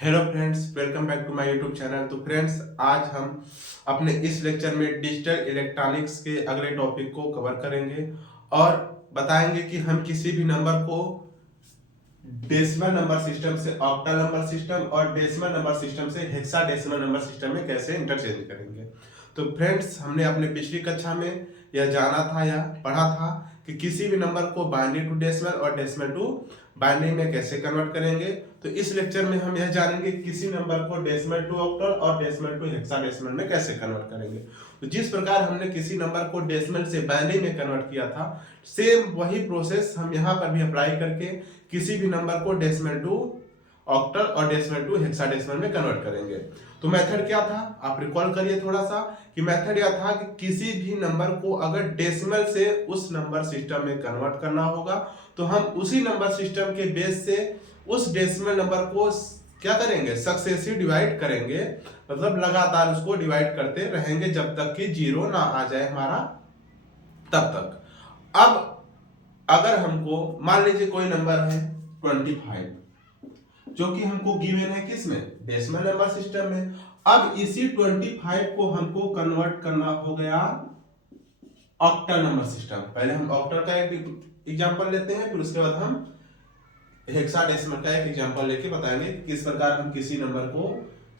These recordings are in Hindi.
Hello friends, welcome back to my YouTube channel. तो फ्रेंड्स, आज हम अपने इस लेक्चर में डिजिटल इलेक्ट्रॉनिक्स के अगले टॉपिक को कवर करेंगे और बताएंगे कि हम किसी भी नंबर को डेसिमल नंबर सिस्टम से ऑक्टल नंबर सिस्टम और डेसिमल नंबर सिस्टम से हेक्साडेसिमल नंबर सिस्टम में कैसे इंटरचेंज करेंगे। तो फ्रेंड्स, हमने अपने पिछली कक्षा में यह जाना था या पढ़ा था कि किसी भी नंबर को बाइनरी टू डेसिमल और डेसिमल टू बाइनरी में कैसे कन्वर्ट करेंगे। तो इस लेक्चर में हम यह जानेंगे कि किसी नंबर को डेसिमल टू ऑक्टल और डेसिमल टू हेक्साडेसिमल में कैसे कन्वर्ट करेंगे। तो जिस प्रकार हमने किसी नंबर को डेसिमल से बाइनरी में कन्वर्ट किया था, सेम वही प्रोसेस हम यहाँ पर भी अप्लाई करके किसी भी नंबर को डेसिमल टू ऑक्टल और डेसिमल टू हेक्साडेसिमल में कन्वर्ट करेंगे। तो मेथड क्या था, आप रिकॉल करिए थोड़ा सा कि मेथड यह था कि किसी भी नंबर को अगर डेसिमल से उस नंबर सिस्टम में कन्वर्ट करना होगा तो हम उसी नंबर सिस्टम के बेस से उस डेसिमल नंबर को क्या करेंगे, सक्सेसिव डिवाइड करेंगे। मतलब लगातार उसको डिवाइड करते रहेंगे जब तक कि जीरो ना आ जाए हमारा, तब तक। अब अगर हमको मान लीजिए कोई नंबर है 25 जो कि हमको गिवन है किसमें, डेसिमल नंबर सिस्टम में। अब इसी 25 को हमको कन्वर्ट करना हो गया ऑक्टल नंबर सिस्टम। पहले हम ऑक्टल का एक एग्जांपल लेते हैं, फिर उसके बाद हम हेक्साडेसिमल का एक एग्जांपल लेके बताएंगे किस प्रकार हम किसी नंबर को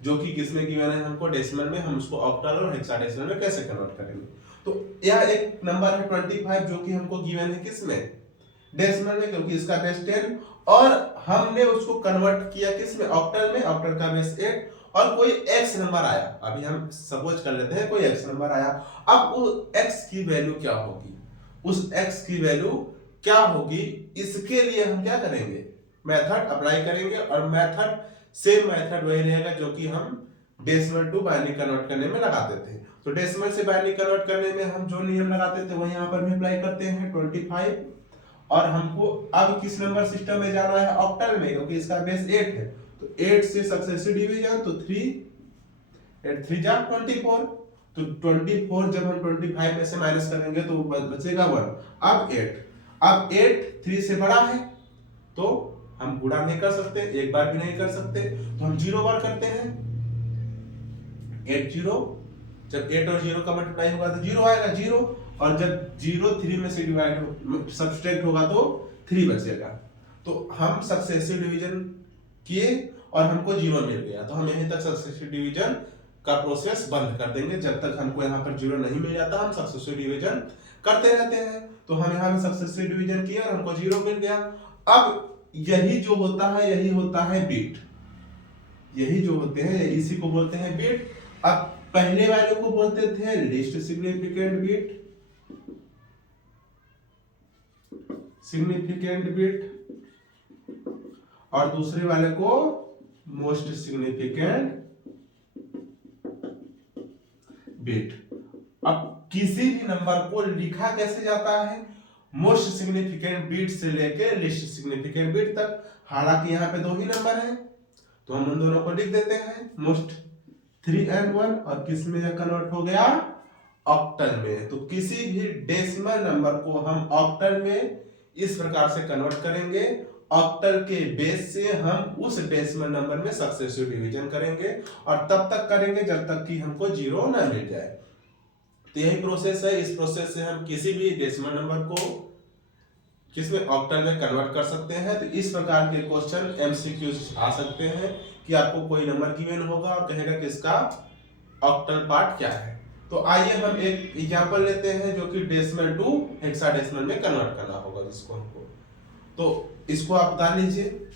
जो कि किसमें गिवन है हमको डेसिमल में, हम उसको ऑक्टल और हेक्साडेसिमल में कैसे कन्वर्ट करेंगे। तो यह एक नंबर है 25 जो कि हमको गिवन है किसमें, डेसिमल में, क्योंकि इसका बेस 10 और हमने उसको कन्वर्ट किया किसमें, ऑक्टल में। ऑक्टल का बेस 8 और कोई x नंबर आया। अभी हम सपोज कर लेते हैं कोई x नंबर आया। अब उस x की वैल्यू क्या होगी, उस x की वैल्यू क्या होगी, इसके लिए हम क्या करेंगे, मेथड अप्लाई करेंगे। और मेथड सेम मेथड वही रहेगा जो कि हम डेसिमल टू बाइनरी कन्वर्ट करने में लगाते थे। तो डेसिमल से बाइनरी कन्वर्ट करने में हम जो नियम लगाते थे वही यहाँ पर भी अप्लाई करते हैं 25। और हमको अब किस नंबर सिस्टम में जाना है, ऑक्टल में, क्योंकि इसका बेस 8 है। तो 8 से सक्सेसिव डिवीजन, तो 3 8 3 जा 24। तो 24 जब हम 25 में से माइनस करेंगे तो बचेगा 1। अब 8 3 से बड़ा है तो हम गुणा नहीं कर सकते, एक बार भी नहीं कर सकते, तो हम 0 बार करते हैं। 8 0, जब 8 और 0 का मल्टीप्लाई होगा तो 0 आएगा 0, और जब 0 3 में से डिवाइड सब्सट्रैक्ट होगा तो 3 बचेगा। तो हम सक्सेसिव डिवीजन किए और हमको 0 मिल गया, तो हम यहीं तक सक्सेसिव डिवीजन का प्रोसेस बंद कर देंगे। जब तक हमको यहाँ पर 0 नहीं मिल जाता हम सक्सेसिव डिवीजन करते रहते हैं। तो हम यहाँ पे सक्सेसिव डिवीजन किए और हमको 0 मिल गया। अब यही जो होता है यही होता है बिट, यही जो होते हैं इसी को बोलते हैं बिट। अब पहले वाले को बोलते थे लीस्ट सिग्निफिकेंट बिट, और दूसरे वाले को मोस्ट सिग्निफिकेंट बिट। अब किसी भी नंबर को लिखा कैसे जाता है, मोस्ट सिग्निफिकेंट बिट से लेके लिस्ट सिग्निफिकेंट बिट तक। हालांकि यहाँ पे दो ही नंबर हैं तो हम उन दोनों को लिख देते हैं, मोस्ट 3 and 1, और किस में यह कन्वर्ट हो गया, ऑक्टल में। तो किसी भी डेसिमल नंबर को हम ऑक्टल में इस प्रकार से कन्वर्ट करेंगे। ऑक्टल के बेस से हम उस डेसिमल नंबर में सक्सेसिव डिवीजन करेंगे और तब तक करेंगे जब तक कि हमको 0 ना मिल जाए। तो यही प्रोसेस है। इस प्रोसेस से हम किसी भी डेसिमल नंबर को किसमें, ऑक्टल में कन्वर्ट कर सकते हैं। तो इस प्रकार के क्वेश्चन एमसीक्यूज आ सकते हैं कि आपको कोई नंबर गिवन होगा और कहेगा कि इसका ऑक्टल पार्ट क्या है। तो आइए हम एक एग्जांपल लेते हैं जो कि डेसिमल टू हेक्साडेसिमल में कन्वर्ट करना होगा जिसको हमको। तो इसको आप बता लीजिए,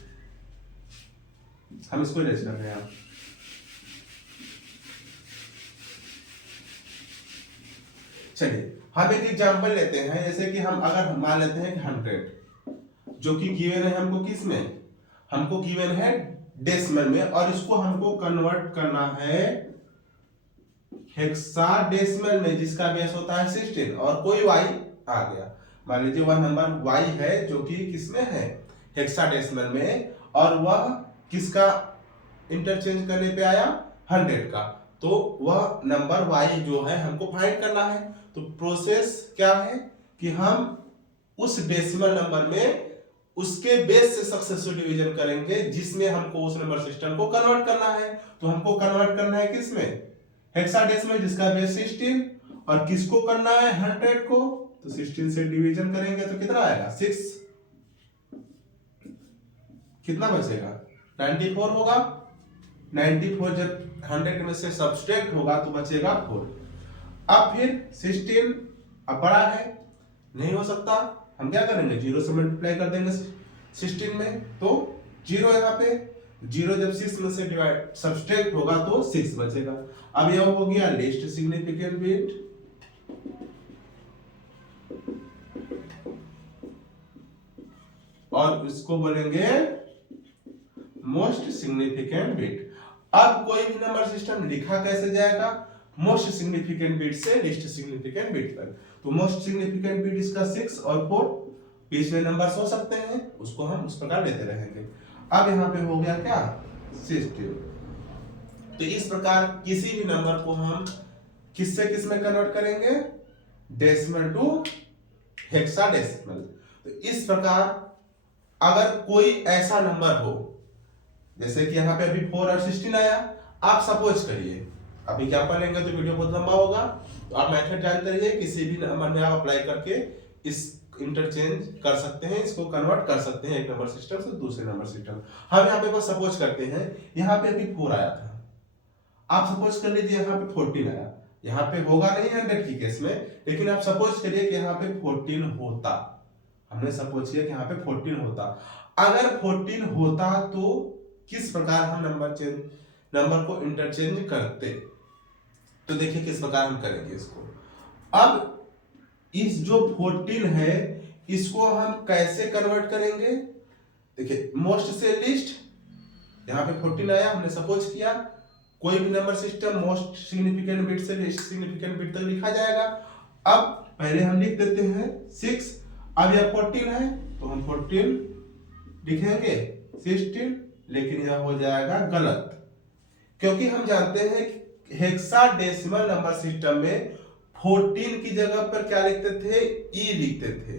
हम इसको इरेज कर रहे हैं। चलिए हम एक एग्जांपल लेते हैं, जैसे कि हम अगर मान लेते हैं 100 जो कि गिवन है हमको किस में, हमको गिवन है डेसिमल में, और इसको हमको कन्वर्ट करना है हेक्साडेसिमल में जिसका बेस होता है 16 और कोई y आ गया। मान लीजिए वह नंबर y है जो कि किसमें है, हेक्साडेसिमल में, और वह किसका इंटरचेंज करने पे आया, 100 का। तो वह नंबर y जो है हमको फाइंड करना है। तो प्रोसेस क्या है कि हम उस डेसिमल नंबर में उसके बेस से सक्सेसिव डिवीजन करेंगे जिसमें हमको उस नंबर सिस्टम को कन्वर्ट करना है। तो हमको कन्वर्ट करना है किसमें, हेक्साडेसिमल जिसका बेस 16, और किसको करना है 100 को, तो 16 से डिवीजन करेंगे तो कितना आएगा 6, कितना बचेगा 94 होगा। 94 जब 100 में से सब्सट्रैक्ट होगा तो बचेगा 4। अब फिर 16 अब बड़ा है, नहीं हो सकता, हम क्या करेंगे 0 से मल्टीप्लाई कर देंगे 16 में, तो 0 यहाँ पे, 0 जब 6 में से डिवाइड सब्सट्रैक्ट होगा तो 6 बचेगा। अब यह हो गया लीस्ट सिग्निफिकेंट बिट, और इसको बोलेंगे मोस्ट सिग्निफिकेंट बिट। अब कोई भी नंबर सिस्टम लिखा कैसे जाएगा, मोस्ट सिग्निफिकेंट बिट से लिस्ट सिग्निफिकेंट बिट तक। तो मोस्ट सिग्निफिकेंट बिट इसका 6 और 4, बीच में नंबर्स हो सकते हैं, उसको हम उस प्रकार लेते रहेंगे। अब यहाँ पे हो गया क्या 16। तो इस प्रकार किसी भी नंबर को हम किससे किस में कन्वर्ट करेंगे, डेसिमल टू हेक्साडेसिमल। तो इस प्रकार अगर कोई ऐसा नंबर हो, जैसे कि यहाँ पे अभी 4 और 16 आया, आप सपोज करिए, अभी क्या पढ़ेंगे तो वीडियो बहुत लंबा होगा, तो आप मेथड जानते रहिए, किसी भी नंबर में आप अप्लाई करके इस इंटरचेंज कर सकते हैं, इसको कन्वर्ट कर सकते हैं एक नंबर सिस्टम से दूसरे नंबर सिस्टम। हम यहाँ पे बस सपोज करते हैं, यहाँ पे अभी 4 आया था, आप सपोज कर लीजिए यहाँ पे 14 आया, यहाँ पे होगा नहीं 100 की केस में, लेकिन आप सपोज करिए कि यहाँ पे 14 होता, हमने सपोज किया कि यहाँ पे 14 होता। अगर 14 होता तो किस प्रकार हम नंबर को इंटरचेंज करते, तो देखिए किस प्रकार हम करेंगे इसको। अब इस जो 14 है इसको हम कैसे कन्वर्ट करेंगे, देखिए मोस्ट से लिस्ट, यहाँ पे 14 आया, हमने सपोज किया कोई भी number system most significant bit से लिस्ट सिग्निफिकेंट बिट तक लिखा जाएगा। अब पहले हम लिख देते हैं 6, अब यह 14 है तो हम 14 लिखेंगे 16, लेकिन यह हो जाएगा गलत, क्योंकि हम जानते हैं कि हेक्साडेसिमल नंबर सिस्टम में 14 की जगह पर क्या लिखते थे, ई लिखते थे,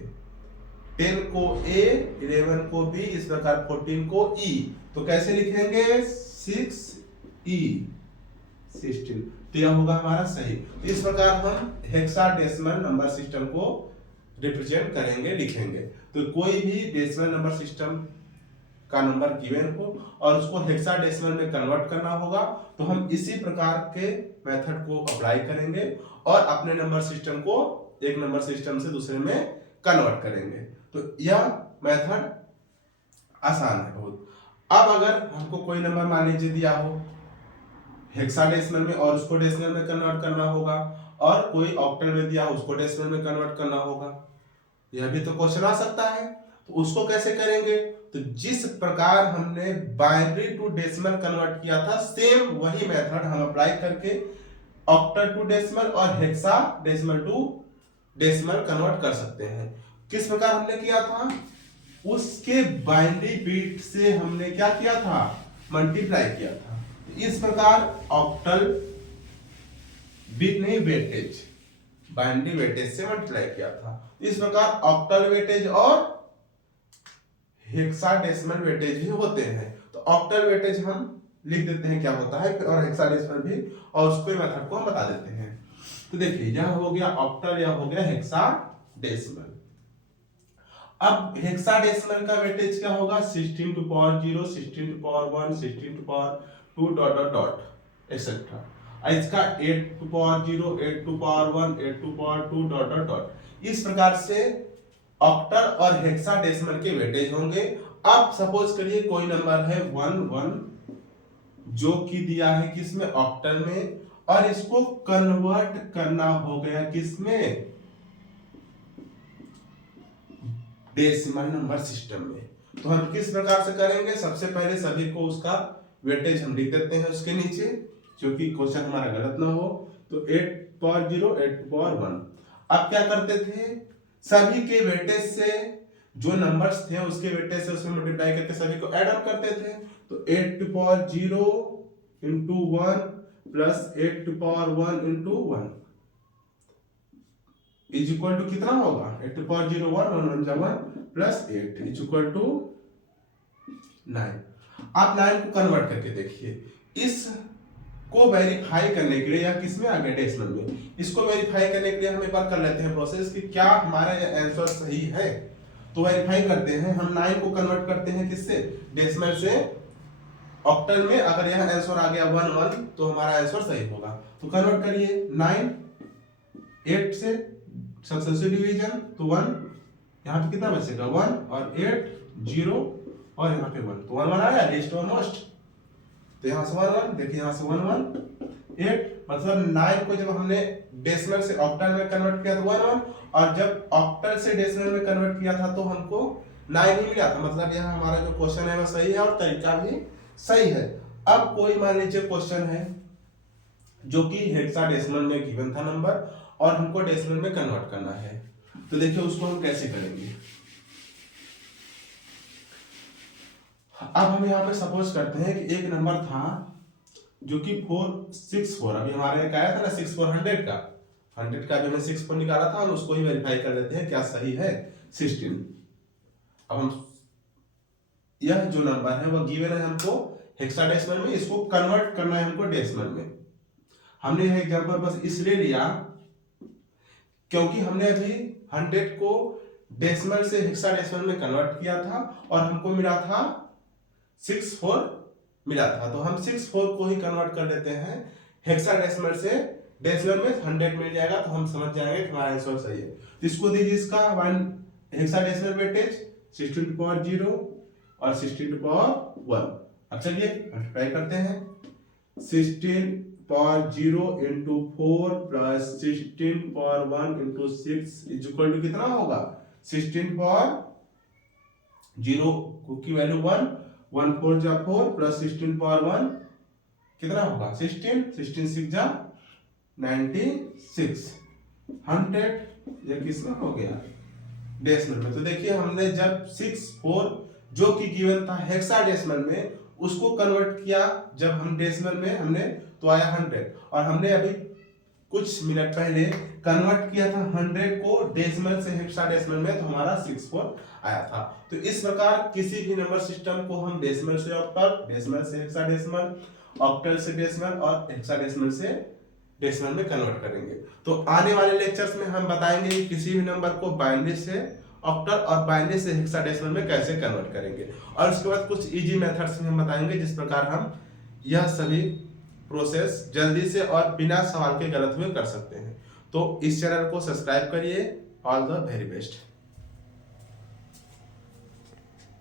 10 को ए, 11 को बी, इस प्रकार 14 को ई, तो कैसे लिखेंगे 6e 16, तो यह होगा हमारा सही। तो इस प्रकार हम हेक्साडेसिमल नंबर सिस्टम को रिप्रेजेंट करेंगे, लिखेंगे। तो कोई भी डेसिमल नंबर सिस्टम का नंबर गिवन हो और उसको हेक्साडेसिमल में कन्वर्ट करना होगा, तो हम इसी प्रकार के मेथड को अप्लाई करेंगे और अपने नंबर सिस्टम को एक नंबर सिस्टम से दूसरे में कन्वर्ट करेंगे। तो यह मेथड आसान है बहुत। अब अगर हमको कोई नंबर मान लीजिए दिया हो हेक्साडेसिमल में और उसको डेसिमल में कन्वर्ट करना होगा, और कोई ऑक्टल में दिया हो उसको डेसिमल में कन्वर्ट करना होगा, यह भी तो क्वेश्चन आ सकता है। तो उसको कैसे करेंगे, तो जिस प्रकार हमने बाइनरी टू डेसिमल कन्वर्ट किया था, सेम वही मेथड हम अप्लाई करके ऑक्टल टू डेसिमल और हेक्साडेसिमल टू डेसिमल कन्वर्ट कर सकते हैं। किस प्रकार हमने किया था, उसके बाइनरी बिट से हमने क्या किया था, मल्टीप्लाई किया था। इस प्रकार ऑक्टल बिट नहीं वेटेज, बाइनरी वेटेज से मल्टीप्लाई किया था। इस प्रकार ऑक्टल वेटेज और हेक्साडेसिमल वेटेज भी होते हैं। तो ऑक्टल वेटेज हम लिख देते हैं क्या होता है, और हेक्साडेसिमल भी, और उसको मेथड को हम बता देते हैं। तो देखिए यह हो गया ऑक्टल, यह हो गया हेक्साडेसिमल। अब हेक्साडेसिमल का वेटेज क्या होगा, 16 to power 0, 16 to power 1, 16 to power 2 dot dot dot etcetera. इसका 8 to power 0, 8 to power 1, 8 to power 2 dot dot dot. इस प्रकार से ऑक्टल और हेक्साडेसिमल के वेटेज होंगे। अब सपोज करिए कोई नंबर है 1 1 जो कि दिया है किसमें, ऑक्टल में, और इसको कन्वर्ट करना हो गया किसमें, डेसिमल नंबर सिस्टम में। तो हम किस प्रकार से करेंगे, सबसे पहले सभी को उसका वेटेज हम लिख देते हैं उसके नीचे, क्योंकि क्वेश्चन हमारा गलत ना हो। तो 8 पावर 0, 8 पावर 1। अब क्या करते थे, सभी के वेटेज से जो नंबर्स थे उसके वेटेज से उसमें मल्टीप्लाई करके सभी को ऐड ऑन करते थे। तो 8 to power 0 into 1 plus 8 to power 1 into 1, is equal to कितना होगा 8 पावर 0 1 1 1 जा 1 प्लस 8 इज इक्वल टू 9। आप 9 को कन्वर्ट करके देखिए। इस को वेरीफाई करने के लिए या किसमें आ गया डेसिमल में, इसको वेरीफाई करने के लिए हम एक बार कर लेते हैं प्रोसेस कि क्या हमारा ये आंसर सही है। तो वेरीफाई करते हैं, हम 9 को कन्वर्ट करते हैं किससे, डेसिमल से ऑक्टल में। अगर यह आंसर आ गया 1 1 तो हमारा आंसर सही होगा। तो कन्वर्ट करिए 9 8 से सक्सेसिव डिवीजन तो 1, यहाँ पे कितना बचेगा 1 और 8 0 और यहाँ पे 1, तो 1 1 आया लिस्ट ऑलमोस्ट। तो यहाँ से 1 1 देखिए, यहाँ से 1 1 8 मतलब 9 को जब हमने डेसिमल से ऑक्टल में कन्वर्ट किया तो 1 1, और जब ऑक्टल से डेसिमल में कन्वर्ट किया था तो हमको 9 ही मिला था। मतलब यहाँ हमारा जो क्वेश्चन है वो सही है और तरीका भी सही है। अब कोई मान लीजिए क्वेश्चन है जो कि हेक्साडेसिमल में गिवन था नंबर और हमको डेसिमल में कन्वर्ट करना है, तो देखिए उसको हम कैसे करेंगे। अब हम यहाँ पे सपोज करते हैं कि एक नंबर था जो कि 464, अभी हमारे एक आया था ना 6 4 100 का, 100 का भी हमने 6 4 निकाला था, हम उसको ही वेरीफाई कर लेते हैं क्या सही है 16। अब हम यह जो नंबर है वो गिवन है हमको हेक्साडेसिमल में, इसको कन्वर्ट करना है हमको डेसिमल में। हमने यह एग्जांपल बस इसलिए लिया क्योंकि हमने अभी 100 को डेसिमल से हेक्साडेसिमल में कन्वर्ट किया था और हमको मिला था 64 मिला था, तो हम 64 को ही कन्वर्ट कर देते हैं हेक्साडेसिमल से डेसिमल में, 100 मिल जाएगा तो हम समझ जाएंगे कि हमारा आंसर सही है। तो इसको दीजिए इसका 1 हेक्साडेसिमल वेटेज 16 टू पावर 0 और 16 टू पावर 1। अब चलिए मल्टीप्लाई करते हैं, 16 power 0 into 4 plus 16 power 1 into 6 is equal to कितना होगा 16 पावर 0 की वैल्यू 1 1 4 जा 4 प्लस 16 पावर 1 कितना होगा 16 16 6 जा 96 100 ये किसमें हो गया डेसिमल में। तो देखिए हमने जब 64 जो कि गिवन था हेक्साडेसिमल में उसको कन्वर्ट किया जब हम डेसिमल में हमने तो आया 100, और हमने अभी कुछ मिनट पहले कन्वर्ट किया था 100 को डेसिमल से हेक्साडेसिमल में तो हमारा 64 आया था। तो इस प्रकार किसी भी नंबर सिस्टम को हम डेसिमल से ऑक्टल, डेसिमल से हेक्साडेसिमल, ऑक्टल से डेसिमल और हेक्साडेसिमल से डेसिमल में कन्वर्ट करेंगे। तो आने वाले लेक्चर्स में हम बताएंगे कि किसी भी नंबर को बाइनरी से ऑक्टल और बाइनरी से हेक्साडेसिमल में कैसे कन्वर्ट करेंगे, और उसके बाद कुछ इजी मेथड्स में हम बताएंगे जिस प्रकार हम यह सभी प्रोसेस जल्दी से और बिना सवाल के गलत हुए कर सकते हैं। तो इस चैनल को सब्सक्राइब करिए। All the very best.